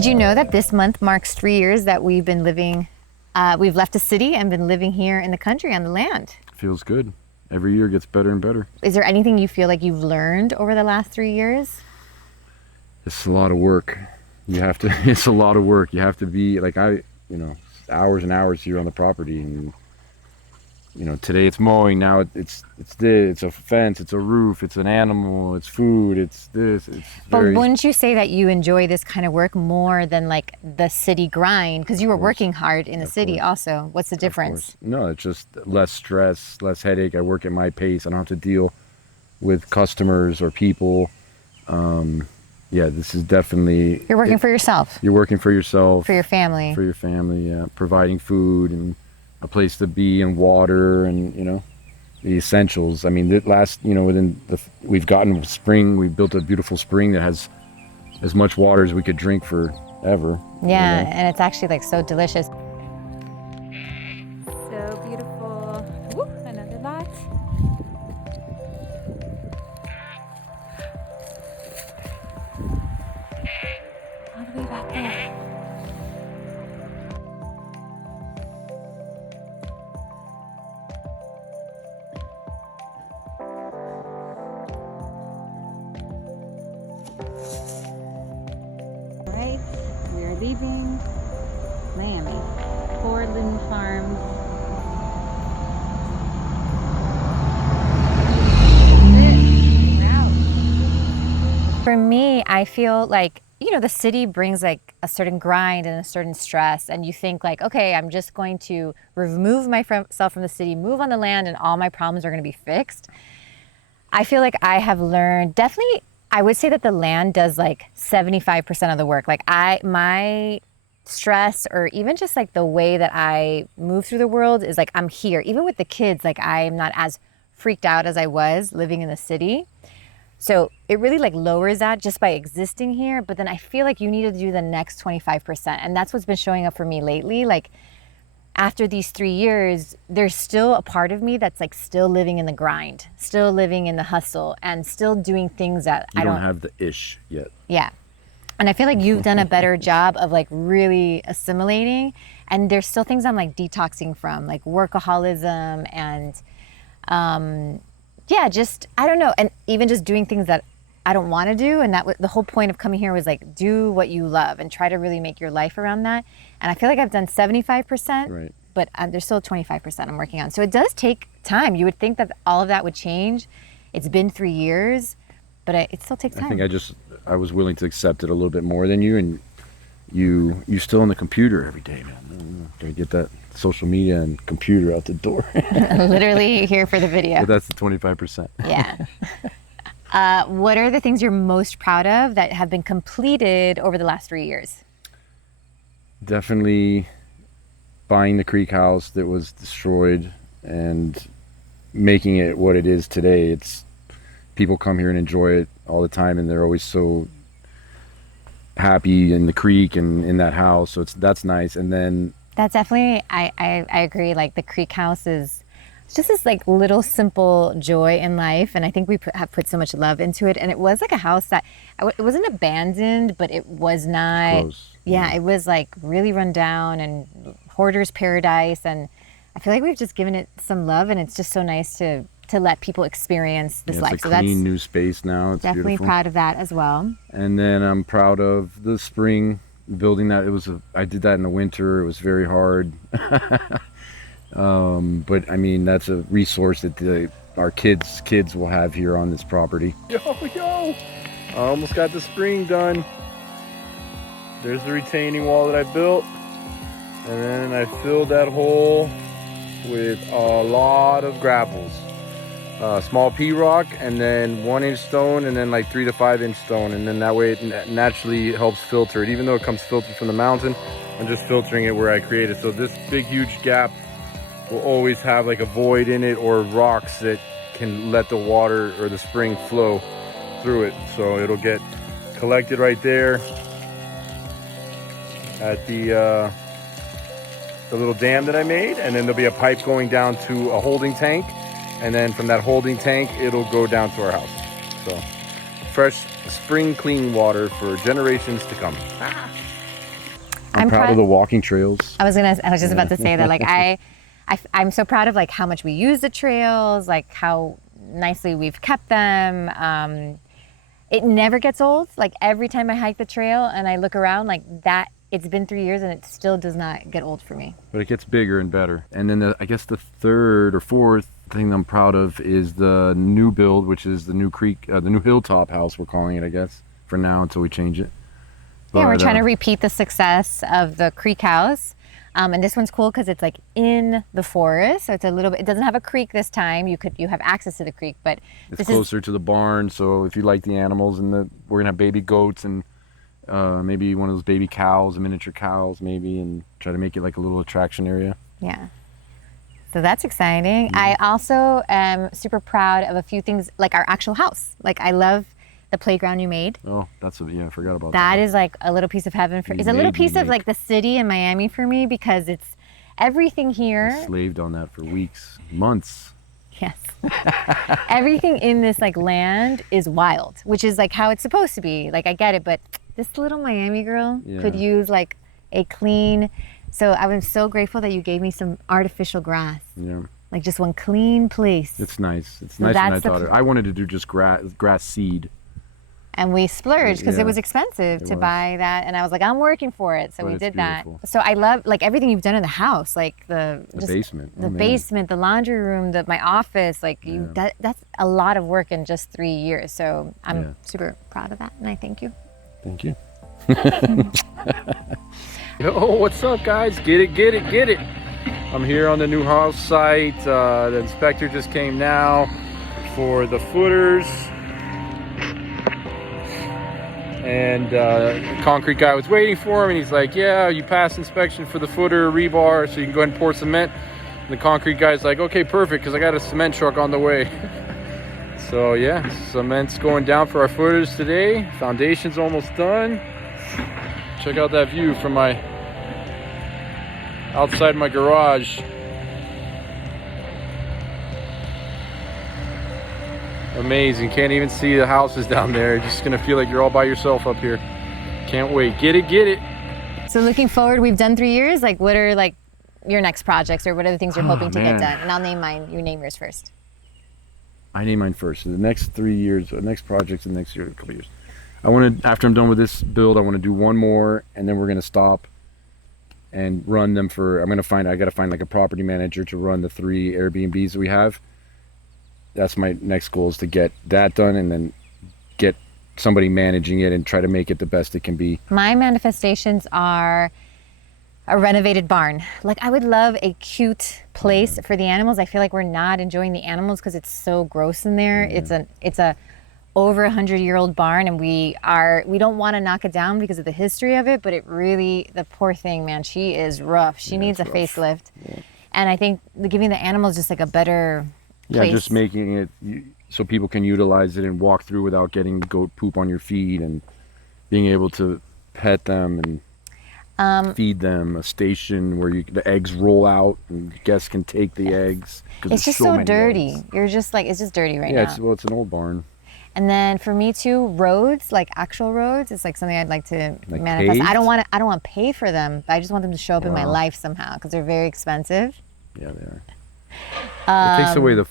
Did you know that this month marks 3 years that we've been living, we've left the city and been living here in the country on the land? Feels good. Every year gets better and better. Is there anything you feel like you've learned over the last 3 years? It's a lot of work. You have to, it's a lot of work. You have to be like, hours and hours here on the property. And, today it's mowing. Now it's this, it's a fence, it's a roof, it's an animal, it's food, it's this. But wouldn't you say that you enjoy this kind of work more than like the city grind? Because you were working hard in the city also. What's the difference? No, it's just less stress, less headache. I work at my pace. I don't have to deal with customers or people. Yeah, this is definitely... You're working for yourself. You're working for yourself. For your family. For your family, yeah. Providing food and a place to be and water and, the essentials. I mean, we've gotten spring, we built a beautiful spring that has as much water as we could drink forever. Yeah, and it's actually like so delicious. So beautiful. Woo, another lot. All the way back there. Right, we are leaving Miami, Portland Farms. For me, I feel like, the city brings like a certain grind and a certain stress, and you think like, okay, I'm just going to remove myself from the city, move on the land, and all my problems are going to be fixed. I feel like I have learned, definitely, I would say that the land does like 75% of the work. Like my stress, or even just like the way that I move through the world is like, I'm here. Even with the kids, like I'm not as freaked out as I was living in the city. So it really like lowers that just by existing here. But then I feel like you need to do the next 25%. And that's what's been showing up for me lately. Like after these 3 years, there's still a part of me that's like still living in the grind, still living in the hustle, and still doing things that I don't have the ish yet. Yeah. And I feel like you've done a better job of like really assimilating. And there's still things I'm like detoxing from, like workaholism and just, I don't know. And even just doing things that I don't want to do. And the whole point of coming here was like, do what you love and try to really make your life around that. And I feel like I've done 75%, right, but there's still 25% I'm working on. So it does take time. You would think that all of that would change. It's been 3 years, but it still takes time. I think I was willing to accept it a little bit more than you, and you still on the computer every day, man. Gotta get that social media and computer out the door. Literally here for the video. But that's the 25%. Yeah. What are the things you're most proud of that have been completed over the last 3 years? Definitely buying the creek house that was destroyed and making it what it is today. People come here and enjoy it all the time, and they're always so happy in the creek and in that house. So that's nice. And then that's definitely, I agree. Like the creek house is just this like little simple joy in life. And I think we have put so much love into it. And it was like a house that, it wasn't abandoned, but it was not, close. Yeah, it was like really run down and hoarder's paradise. And I feel like we've just given it some love, and it's just so nice to let people experience this life. It's a clean new space now. It's definitely beautiful. Proud of that as well. And then I'm proud of the spring building that. I did that in the winter. It was very hard. But I mean, that's a resource that our kids will have here on this property. Yo, I almost got the spring done. There's the retaining wall that I built, and then I filled that hole with a lot of gravels, small pea rock, and then 1-inch stone, and then like 3 to 5 inch stone, and then that way it naturally helps filter it. Even though it comes filtered from the mountain, I'm just filtering it where I created. So this big huge gap will always have like a void in it, or rocks that can let the water or the spring flow through it. So it'll get collected right there at the little dam that I made, and then there'll be a pipe going down to a holding tank, and then from that holding tank it'll go down to our house. So fresh spring clean water for generations to come. I'm proud of the walking trails. I was just about to say that, like, I'm so proud of like how much we use the trails, like how nicely we've kept them. It never gets old. Like every time I hike the trail and I look around like that, it's been 3 years and it still does not get old for me. But it gets bigger and better. And then I guess the third or fourth thing I'm proud of is the new build, which is the new the new hilltop house, we're calling it, I guess, for now until we change it. But, yeah, we're trying to repeat the success of the creek house. And this one's cool because it's like in the forest, so it's a little bit. It doesn't have a creek this time. You have access to the creek, but it's closer to the barn. So if you like the animals, and we're gonna have baby goats and maybe one of those baby cows, miniature cows, maybe, and try to make it like a little attraction area. Yeah. So that's exciting. I also am super proud of a few things, like our actual house. Like I love the playground you made. Oh, I forgot about that. That is like a little piece of heaven it's a little piece of like the city in Miami for me, because it's everything here. I slaved on that for weeks, months. Yes. Everything in this like land is wild, which is like how it's supposed to be. Like I get it, but this little Miami girl could use like a clean. So I was so grateful that you gave me some artificial grass. Yeah. Like just one clean place. It's nice. It's nice when I thought it. I wanted to do just grass seed. And we splurged because it was expensive to buy that. And I was like, I'm working for it. So we did that. So I love like everything you've done in the house, like the basement. The basement, the laundry room, my office, like that's a lot of work in just 3 years. So I'm super proud of that. And I thank you. Thank you. Yo, what's up guys? Get it. I'm here on the new house site. The inspector just came now for the footers. And the concrete guy was waiting for him, and he's like, yeah, you passed inspection for the footer rebar, so you can go ahead and pour cement. And the concrete guy's like, okay, perfect, because I got a cement truck on the way. So yeah, cement's going down for our footers today. Foundation's almost done. Check out that view from outside my garage. Amazing. Can't even see the houses down there. You're just gonna feel like you're all by yourself up here. Can't wait. Get it. So looking forward, we've done 3 years. Like what are like your next projects, or what are the things you're hoping to get done? And I'll name mine. You name yours first. I name mine first. So the next 3 years, the next projects, the next year, a couple years. After I'm done with this build, I want to do one more, and then we're gonna stop and run them for. I gotta find like a property manager to run the 3 Airbnbs that we have. That's my next goal, is to get that done and then get somebody managing it and try to make it the best it can be. My manifestations are a renovated barn. Like I would love a cute place for the animals. I feel like we're not enjoying the animals because it's so gross in there. It's a over 100-year-old barn, and we don't want to knock it down because of the history of it, but the poor thing, man, she is rough. She needs a facelift. Yeah. And I think giving the animals just like a better place. Just making it so people can utilize it and walk through without getting goat poop on your feet, and being able to pet them and feed them. A station where the eggs roll out and guests can take the eggs. It's just so dirty. Eggs. You're just like, it's just dirty right now. Yeah, it's an old barn. And then for me too, roads, like actual roads, it's like something I'd like to manifest. Paved? I don't want to pay for them, but I just want them to show up in my life somehow, because they're very expensive. Yeah, they are. It takes away the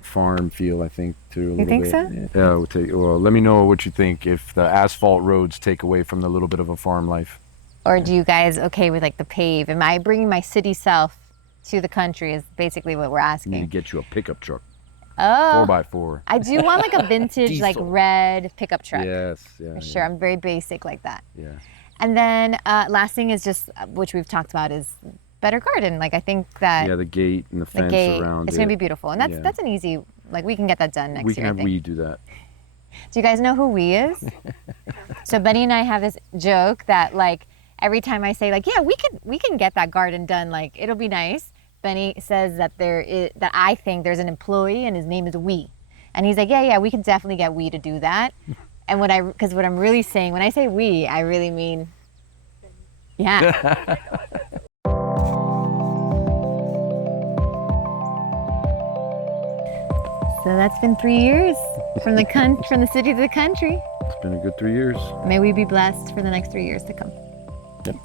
farm feel, I think, too. You think so? Yeah. Well, let me know what you think if the asphalt roads take away from the little bit of a farm life. Or do you guys okay with like the pave? Am I bringing my city self to the country is basically what we're asking. You need to get you a pickup truck. Oh. 4x4. I do want like a vintage like red pickup truck. Yes. Yeah. For sure. I'm very basic like that. Yeah. And then last thing is just, which we've talked about, is better garden. Like I think that. Yeah, the gate and the fence around it's going to be beautiful. And that's an easy, like we can get that done next year. We can have We do that. Do you guys know who We is? So Benny and I have this joke that like every time I say like, yeah, we can get that garden done, like it'll be nice. Benny says that that I think there's an employee and his name is We. And he's like, yeah, we can definitely get We to do that. And because what I'm really saying, when I say we, I really mean, yeah. So that's been 3 years from the city to the country. It's been a good 3 years. May we be blessed for the next 3 years to come. Yep.